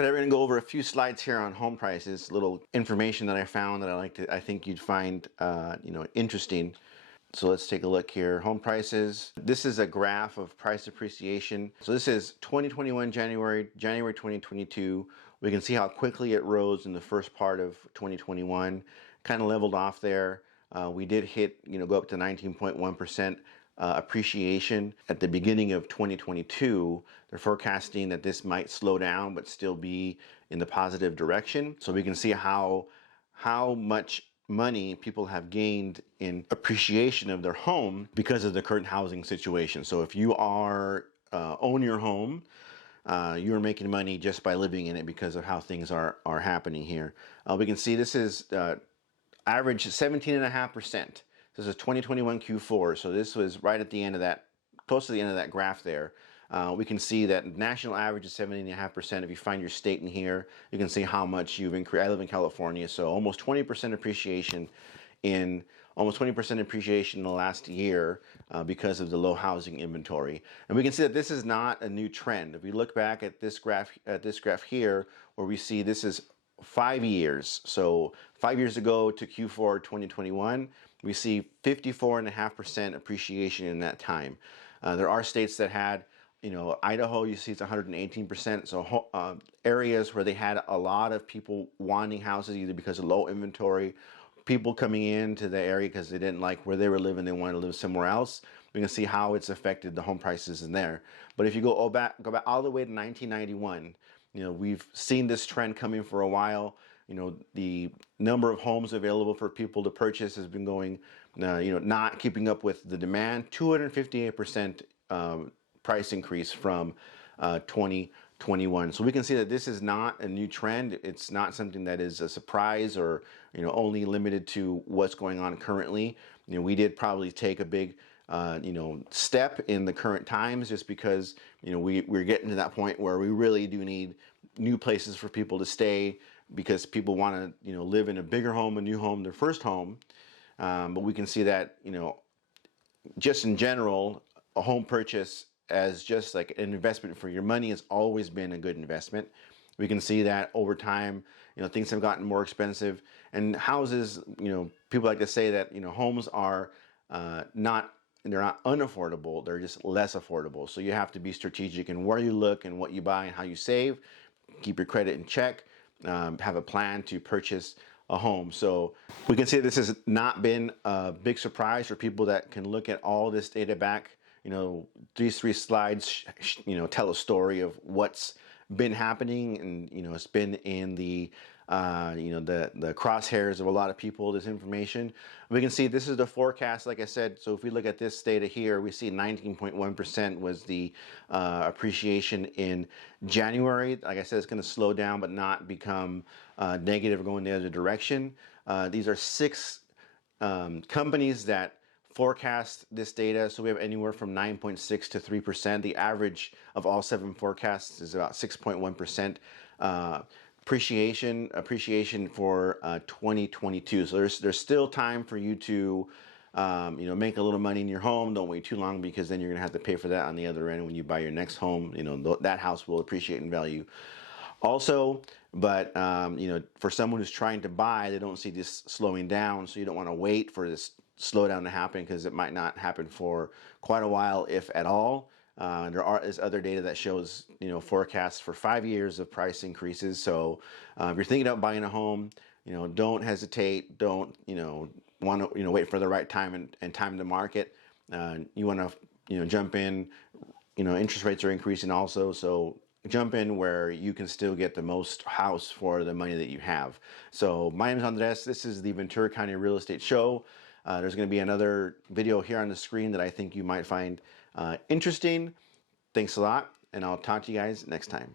Today we're going to go over a few slides here on home prices, little information that I found that I think you'd find interesting. So let's take a look here. Home prices. This is a graph of price appreciation. So this is 2021 January 2022. We can see how quickly it rose in the first part of 2021. Kind of leveled off there. We did hit, go up to 19.1%. Appreciation at the beginning of 2022. They're forecasting that this might slow down but still be in the positive direction. So we can see how much money people have gained in appreciation of their home because of the current housing situation. So if you own your home, you're making money just by living in it because of how things are happening here. We can see this is average 17.5%. This is 2021 Q4, so this was right at the end of that, close to the end of that graph there. We can see that national average is 17.5%. If you find your state in here, you can see how much you've increased. I live in California, so almost 20% appreciation in the last year because of the low housing inventory. And we can see that this is not a new trend. If we look back at this graph here, where we see this is 5 years. So 5 years ago to Q4 2021, we see 54.5% appreciation in that time. There are states that had, Idaho, you see it's 118%. So areas where they had a lot of people wanting houses either because of low inventory, people coming into the area because they didn't like where they were living, they wanted to live somewhere else. We can see how it's affected the home prices in there. But if you go back all the way to 1991, we've seen this trend coming for a while. The number of homes available for people to purchase has been going, not keeping up with the demand. 258% price increase from 2021. So we can see that this is not a new trend. It's not something that is a surprise or only limited to what's going on currently. We did probably take a big step in the current times just because we're getting to that point where we really do need new places for people to stay because people want to live in a bigger home, a new home, their first home. But we can see that just in general, a home purchase as just like an investment for your money has always been a good investment. We can see that over time, things have gotten more expensive, and houses, people like to say that homes are they're not unaffordable, they're just less affordable. So you have to be strategic in where you look and what you buy and how you save, keep your credit in check, have a plan to purchase a home. So we can see this has not been a big surprise for people that can look at all this data back. These 3 slides, tell a story of what's been happening, and it's been in the the crosshairs of a lot of people, this information. We can see this is the forecast, like I said. So if we look at this data here, we see 19.1% was the appreciation in January. Like I said, it's going to slow down but not become negative or go in the other direction. These are 6 companies that forecast this data. So we have anywhere from 9.6 to 3%. The average of all 7 forecasts is about 6.1% appreciation for 2022. So there's still time for you to make a little money in your home. Don't wait too long, because then you're gonna have to pay for that on the other end when you buy your next home. That house will appreciate in value also. But for someone who's trying to buy, they don't see this slowing down, so you don't want to wait for this slowdown to happen, because it might not happen for quite a while, if at all. There is other data that shows forecasts for 5 years of price increases. So if you're thinking about buying a home, don't hesitate. Don't want to wait for the right time and time the market. You want to jump in. Interest rates are increasing also, so jump in where you can still get the most house for the money that you have. So my name is Andres. This is the Ventura County Real Estate Show. There's going to be another video here on the screen that I think you might find interesting. Thanks a lot, and I'll talk to you guys next time.